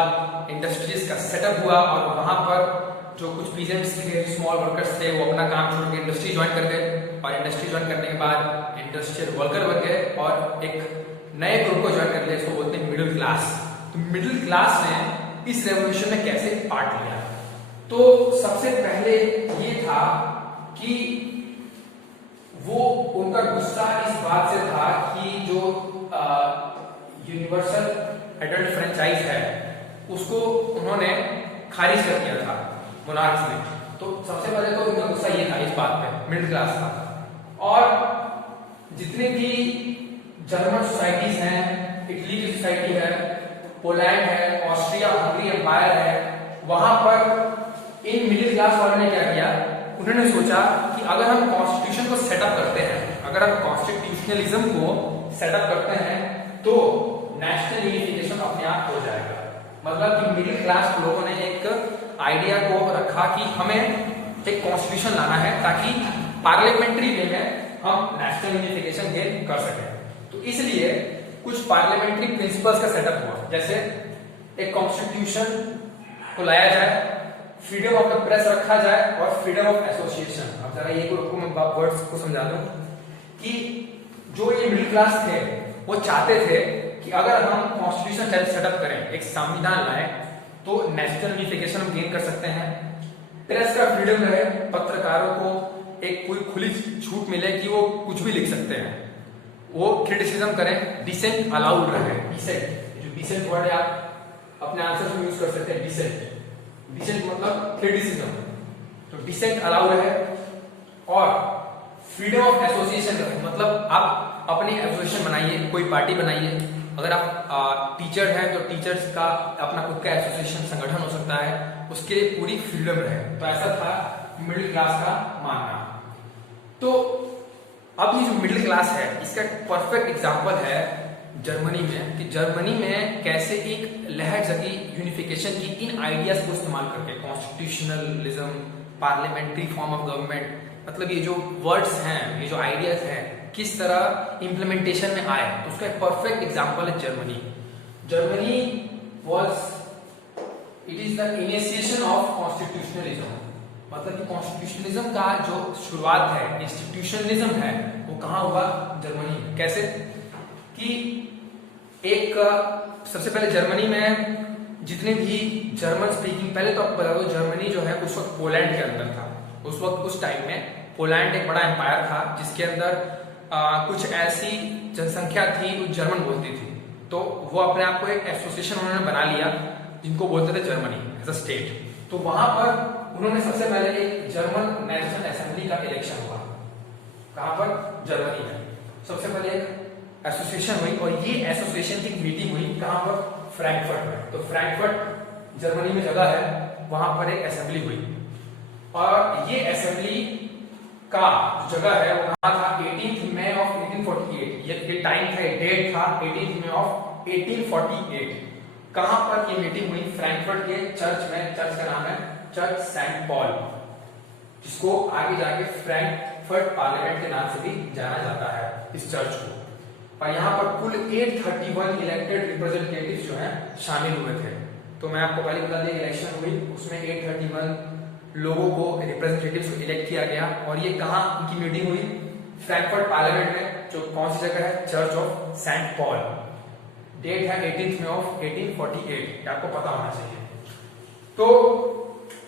इंडस्ट्रीज का सेटअप हुआ और वहां पर जो कुछ पीजेंट्स थे, स्मॉल वर्कर्स थे, वो अपना काम छोड़ के इंडस्ट्री ज्वाइन कर गए और इंडस्ट्री ज्वाइन करने के बाद इंडस्ट्रियल वर्कर बन गए और एक नए ग्रुप को ज्वाइन कर लिया, इसको बोलते हैं मिडिल क्लास। तो मिडिल क्लास ने इस रेवोल्यूशन में कैसे पार्ट लिया? तो सबसे पहले ये था कि वो उनका गुस्सा इस बात से था कि जो यूनिवर्सल एडल्ट फ्रेंचाइज है उसको उन्होंने खारिज कर दिया था मोनार्क्स ने। तो सबसे पहले तो उनका गुस्सा ये था इस बात पे, मिडिल क्लास का। और जितने भी जर्मन सोसाइटीज हैं, इटली की सोसाइटी है, पोलैंड है, ऑस्ट्रिया हंगरी एम्पायर है, वहां पर इन मिडिल क्लास वालों ने क्या किया, उन्होंने सोचा कि अगर हम कॉन्स्टिट्यूशन को सेटअप करते हैं, अगर हम कॉन्स्टिट्यूशनलिज्म को सेटअप करते हैं तो नेशनल यूनिफिकेशन अपने आप हो जाएगा। मतलब कि मिडिल क्लास लोगों ने एक आइडिया को रखा कि हमें एक कॉन्स्टिट्यूशन लाना है ताकि पार्लियामेंट्री वे में हम नेशनल यूनिफिकेशन गेन कर सकें। तो इसलिए कुछ पार्लियामेंट्री प्रिंसिपल्स का सेटअप हुआ, जैसे एक कॉन्स्टिट्यूशन को लाया जाए, फ्रीडम ऑफ द प्रेस रखा जाए और फ्रीडम ऑफ एसोसिएशन। अब जरा ये मैं वर्ड्स को समझा दूं कि जो ये मिडिल क्लास थे वो चाहते थे कि अगर हम कॉन्स्टिट्यूशन सेटअप करें, एक संविधान लाएं, तो नेशनल यूनिफिकेशन हम गेन कर सकते हैं, प्रेस का फ्रीडम रहे, पत्रकारों को एक पूरी खुली छूट मिले कि वो कुछ भी लिख सकते हैं, वो क्रिटिसिज्म करें, डिसेंट अलाउड रहे। डिसेंट, जो डिसेंट वर्ड है आप अपने आंसर में यूज कर सकते हैं, डिसेंट। डिसेंट मतलब क्रिटिसिज्म, तो डिसेंट अलाउड रहे। और फ्रीडम ऑफ एसोसिएशन रहे, मतलब आप अपनी एसोसिएशन बनाइए, कोई पार्टी बनाइए। अगर आप टीचर हैं तो टीचर्स का अपना खुद का एसोसिएशन संगठन हो सकता है, उसके लिए पूरी फ्रीडम रहे। तो ऐसा था मिडिल क्लास का मानना। तो अब ये जो मिडिल क्लास है इसका परफेक्ट एग्जांपल है जर्मनी में, कि जर्मनी में कैसे एक लहर जगी यूनिफिकेशन की इन आइडियाज को इस्तेमाल करके, constitutionalism, parliamentary form of government, मतलब ये जो वर्ड्स हैं, ये जो आइडियाज हैं, किस तरह इंप्लीमेंटेशन में आए। तो उसका एक परफेक्ट एग्जांपल है Germany. Germany it is the initiation of constitutionalism, मतलब कि कॉन्स्टिट्यूशनलिज्म का जो शुरुआत है, इंस्टीट्यूशनलिज्म है, वो कहाँ हुआ? जर्मनी में। कैसे कि एक सबसे पहले जर्मनी में जितने भी जर्मन स्पीकिंग, पहले तो आपको बता दो जर्मनी जो है उस वक्त पोलैंड के अंदर था। उस वक्त उस टाइम में पोलैंड एक बड़ा एम्पायर था जिसके अंदर कुछ ऐसी जनसंख्या थी जो जर्मन बोलती थी। तो वो अपने आप को एक एसोसिएशन उन्होंने बना लिया जिनको बोलते थे जर्मनी एज अ स्टेट। तो वहां पर उन्होंने सबसे पहले एक जर्मन नेशनल असेंबली का इलेक्शन हुआ। कहां पर? जर्मनी में। सबसे पहले एक एसोसिएशन हुई और ये एसोसिएशन की मीटिंग हुई कहां पर? फ्रैंकफर्ट में। तो फ्रैंकफर्ट जर्मनी में जगह है, वहां पर एक असेंबली हुई और ये असेंबली का जगह है वो कहां था? 18 मई ऑफ 1848। ये टाइम था, डेट था 18 मई ऑफ 1848। कहां पर ये मीटिंग हुई? फ्रैंकफर्ट के चर्च में। चर्च का नाम है चर्च सेंट पॉल, जिसको आगे जाके फ्रैंकफर्ट पार्लियामेंट के नाम से भी जाना जाता है इस चर्च को। और यहाँ पर कुल 831 इलेक्टेड रिप्रेजेंटेटिव्स जो हैं शामिल हुए थे। तो मैं आपको पहले बता दें, इलेक्शन हुई उसमें 831 लोगों को, रिप्रेजेंटेटिव्स को इलेक्ट किया गया। और ये कहाँ इनकी मीटिंग हुई? फ्रैंकफर्ट पार्लियामेंट में, जो कौन सी जगह है? Church of Saint Paul. Date है 18 मई ऑफ 1848, आपको पता होना चाहिए। तो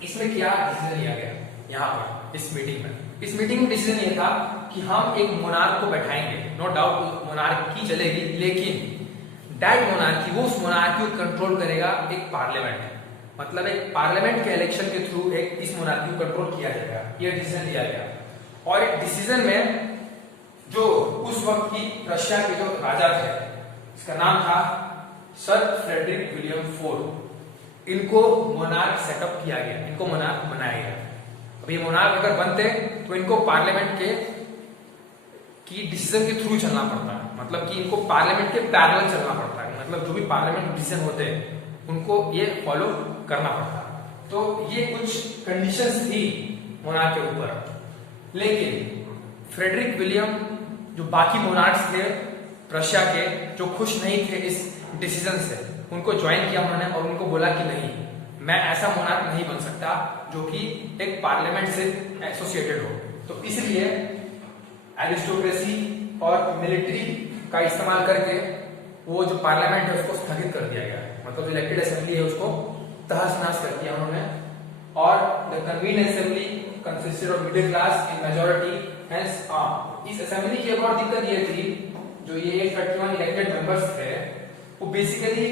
इसमें क्या डिसीजन लिया गया यहाँ पर इस मीटिंग में? इस मीटिंग में डिसीजन ये था कि हम एक मोनार्क को बैठाएंगे। नो डाउट मोनार्की चलेगी, लेकिन दैट मोनार्की, वो उस मोनार्की को कंट्रोल करेगा एक पार्लियामेंट। मतलब एक पार्लियामेंट के इलेक्शन के थ्रू एक इस मोनार्की को कंट्रोल किया जाएगा, ये डिसीजन लिया गया। और एक डिसीजन में जो उस वक्त की रशिया के जो राजा थे, इसका नाम था सर फ्रेडरिक विलियम फोर्थ, इनको मोनार्क सेटअप किया गया, इनको मोनार्क बनाया गया। अब ये मोनार्क अगर बनते तो इनको पार्लियामेंट की डिसीजन के थ्रू चलना पड़ता है, मतलब कि इनको पार्लियामेंट के पैरेलल चलना पड़ता है। मतलब जो भी पार्लियामेंट डिसीजन होते हैं उनको ये फॉलो करना पड़ता है। तो ये कुछ कंडीशंस थी मोनार्क के ऊपर। लेकिन फ्रेडरिक विलियम, जो बाकी मोनार्क्स थे रशिया के, जो खुश नहीं थे इस डिसीजन से, उनको ज्वाइन किया उन्होंने और उनको बोला कि नहीं, मैं ऐसा मोनार्क नहीं बन सकता जो कि एक पार्लियामेंट से एसोसिएटेड हो। तो इसलिए एरिस्टोक्रेसी और मिलिट्री का इस्तेमाल करके वो जो पार्लियामेंट है उसको स्थगित कर दिया गया। मतलब इलेक्टेड असेंबली है उसको तहस नहस कर दिया उन्होंने और the convene assembly consisted of middle class in majority hence इस असेंबली की एक और दिक्कत ये थी, जो ये 831 इलेक्टेड मेंबर्स थे वो बेसिकली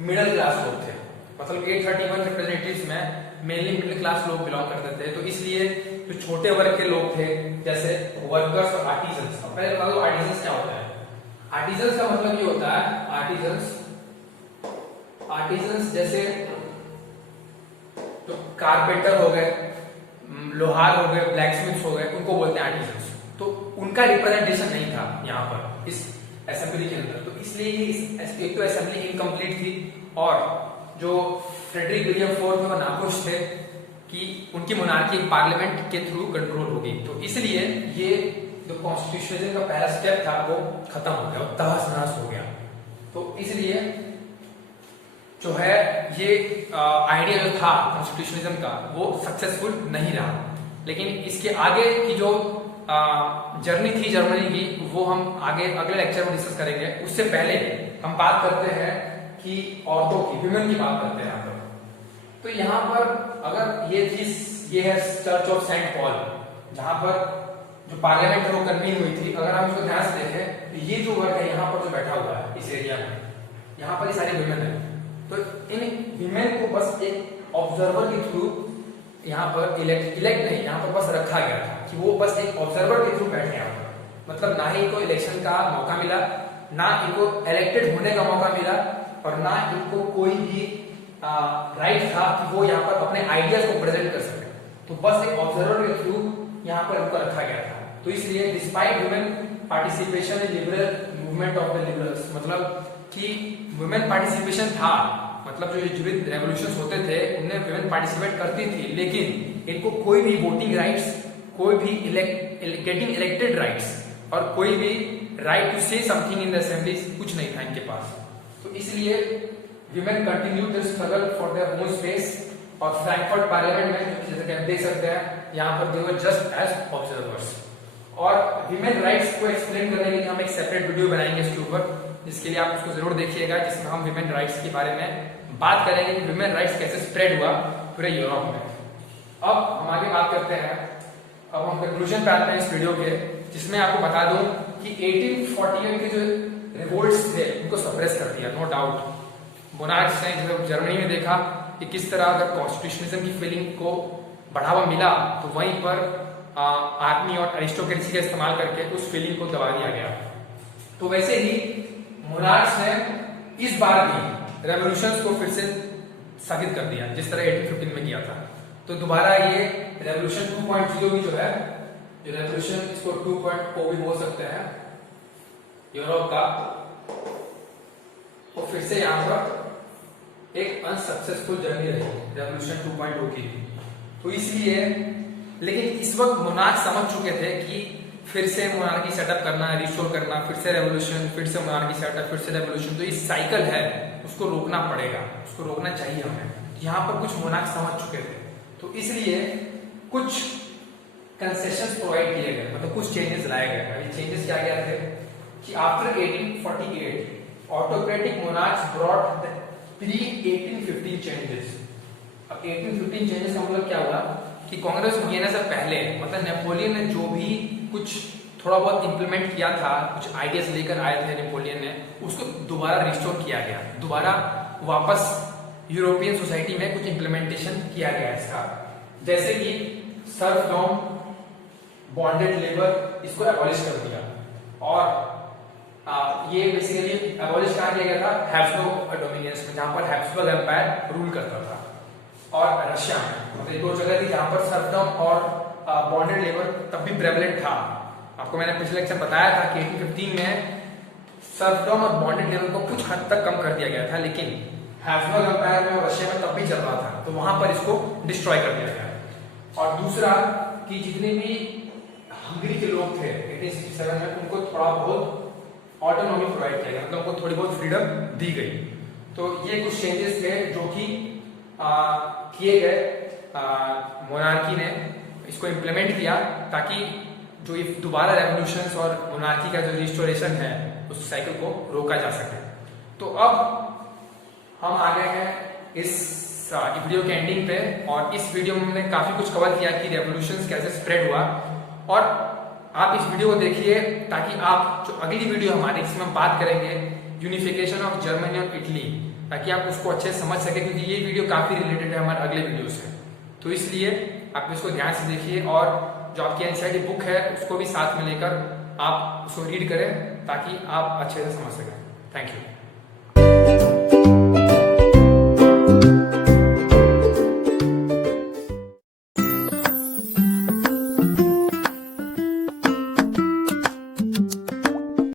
मिडिल क्लास लोग थे, मतलब 831 रिप्रेजेंटेटिव्स में मेनली मिडिल क्लास लोग बिलोंग करते थे। तो इसलिए जो छोटे वर्ग के लोग थे जैसे वर्कर्स और आर्टिजन्स, पहले बता दो आर्टिजन्स क्या होता है। आर्टिजन्स का मतलब ये होता है आर्टिजन्स जैसे तो कारपेंटर हो गए, लोहार हो गए, ब्लैकस्मिथ्स हो गए, उनको बोलते हैं आर्टिजन्स। तो उनका रिप्रेजेंटेशन नहीं था यहाँ पर इस असेंबली के अंदर, तो इसलिए एक तो असेंबली इनकम्प्लीट थी और जो फ्रेडरिक विलियम फोर्थ वो नाखुश थे कि उनकी मोनार्की पार्लियामेंट के थ्रू कंट्रोल होगी। तो इसलिए ये जो कॉन्स्टिट्यूशनलिज्म का पहला स्टेप था वो खत्म हो गया, तहस नहस हो गया। तो इसलिए जो है ये आइडिया जो था कॉन्स्टिट्यूशनलिज्म का वो सक्सेसफुल नहीं रहा। लेकिन इसके आगे की जो जर्नी थी जर्मनी की वो हम आगे अगले लेक्चर में डिस्कस करेंगे। उससे पहले हम बात करते हैं कि औरतों की, विमेन की बात करते हैं यहाँ पर। तो यहाँ पर अगर ये है चर्च ऑफ सेंट पॉल, जहां पर जो पार्लियामेंट है वो कन्वीन हुई थी। अगर हम इसको ध्यान से देखें तो ये जो वर्ग है यहाँ पर जो बैठा हुआ है इस एरिया में, यहाँ पर ये सारी विमेन है। तो इन विमेन को बस एक ऑब्जर्वर के थ्रू यहाँ पर इलेक्ट नहीं, यहाँ पर बस रखा गया था कि वो बस एक ऑब्जर्वर के थ्रू बैठे यहाँ पर। मतलब ना ही इनको इलेक्शन का मौका मिला, ना इनको इलेक्टेड होने का मौका मिला, और ना इनको कोई भी राइट था कि वो यहाँ पर अपने आइडियाज को प्रेजेंट कर सके। तो बस एक ऑब्जर्वर के थ्रू यहाँ पर उनको रखा गया था। तो इसलिए despite women participation in liberal movement of the liberals, मतलब कि वुमेन पार्टिसिपेशन था, मतलब जो रेवोल्यूशंस होते थे उनमें वुमेन पार्टिसिपेट करती थी, लेकिन इनको कोई भी वोटिंग राइट्स, कोई भी गेटिंग इलेक्टेड राइट्स और कोई भी right to say something in the assembly कुछ नहीं था इनके पास। तो इसलिए women continue their struggle for their own space. और फ्रैंकफर्ट पार्लियामेंट में जैसे कि आप देख सकते हैं यहाँ पर they were just as observers. और विमेन राइट्स को एक्सप्लेन करने के लिए हम एक सेपरेट वीडियो बनाएंगे इसके ऊपर, जिसके लिए आप उसको जरूर देखिएगा, जिसमें हम विमेन राइट्स के बारे में बात करेंगे कि विमेन राइट्स कैसे स्प्रेड हुआ पूरे यूरोप में। अब हम आगे बात करते हैं, अब हम कंक्लूजन पे आते हैं इस वीडियो के, जिसमें आपको बता दूं कि 1848 के जो रिवोल्ट्स थे उनको सप्रेस कर दिया, नो डाउट। मोनार्क्स ने जब जर्मनी में देखा कि किस तरह अगर कॉन्स्टिट्यूशनिज्म की फीलिंग को बढ़ावा मिला तो वहीं पर आर्मी और अरिस्टोक्रेसी का इस्तेमाल करके उस फीलिंग को दबा दिया गया। तो वैसे ही मोनार्क्स ने इस बार भी रेवोल्यूशंस को फिर से स्थगित कर दिया, जिस तरह 1815 में किया था। तो दोबारा ये रेवोल्यूशन 2.0 भी जो है, जो रेवोल्यूशन इसको 2.0 भी बोल सकते हैं यूरोप का, और फिर से यहाँ पर एक अनसक्सेसफुल जर्नी रही रेवोल्यूशन 2.0 की। तो इसलिए, लेकिन इस वक्त मोनार्क समझ चुके थे कि फिर से मोनार्की सेटअप करना, रिस्टोर करना, फिर से रेवोल्यूशन, फिर से मोनार्की सेटअप, फिर से रेवोल्यूशन, तो इस साइकिल है उसको रोकना पड़ेगा, उसको रोकना चाहिए हमें। यहाँ पर कुछ मोनार्क समझ चुके थे, तो इसलिए कुछ कंसेशंस प्रोवाइड किए गए, मतलब कुछ चेंजेस लाए गए। अभी चेंजेस क्या क्या थे कि after 1848 autocratic monarchs brought the pre 1815 changes. अब 1815 चेंजेस का मतलब क्या हुआ कि कांग्रेस होने से पहले, मतलब नेपोलियन ने जो भी कुछ थोड़ा बहुत इंप्लीमेंट किया था, कुछ आइडियाज लेकर आए थे नेपोलियन ने, उसको दोबारा रिस्टोर किया गया, दोबारा वापस यूरोपियन सोसाइटी में कुछ इंप्लीमेंटेशन किया गया इसका। जैसे कि सर्फडॉम, बॉन्डेड लेबर, इसको एबॉलिश कर दिया। और ये बेसिकली एबॉलिश कहाँ किया गया था? हैब्सबर्ग डोमिनियंस में, जहां पर हैब्सबर्ग एम्पायर रूल करता था। और रशिया में, मतलब दो जगह थी जहां पर सर्फडम और बॉन्डेड लेबर तब भी प्रेवलेंट था। आपको मैंने पिछले लेक्चर बताया था कि 1815 में सर्फडम और बॉन्डेड लेबर को कुछ हद तक कम कर दिया गया था, लेकिन हैब्सबर्ग एम्पायर में और रशिया में तब भी चल रहा था, तो वहां पर इसको डिस्ट्रॉय कर दिया गया। और दूसरा कि जितने भी हंगरी के लोग थे 1867 में, उनको थोड़ा बहुत ऑटोनॉमी प्रोवाइड किया गया, मतलब उनको थोड़ी बहुत फ्रीडम दी गई। तो ये कुछ चेंजेस थे जो कि किए गए, मोनार्की ने इसको इम्प्लीमेंट किया ताकि जो ये दोबारा रेवोल्यूशंस और मोनार्की का जो रिस्टोरेशन है उस साइकिल को रोका जा सके। तो अब हम आ गए हैं इस वीडियो के एंडिंग पे, और इस वीडियो में हमने काफी कुछ कवर किया कि रेवोल्यूशन कैसे स्प्रेड हुआ। और आप इस वीडियो को देखिए ताकि आप जो अगली वीडियो हमारी इसमें हम बात करेंगे यूनिफिकेशन ऑफ जर्मनी और इटली, ताकि आप उसको अच्छे से समझ सके, क्योंकि ये वीडियो काफी रिलेटेड है हमारे अगले वीडियो से। तो इसलिए आप इसको ध्यान से देखिए और जो आपकी एनसीईआरटी बुक है उसको भी साथ में लेकर आप उसको रीड करें ताकि आप अच्छे से समझ सकें। Thank you.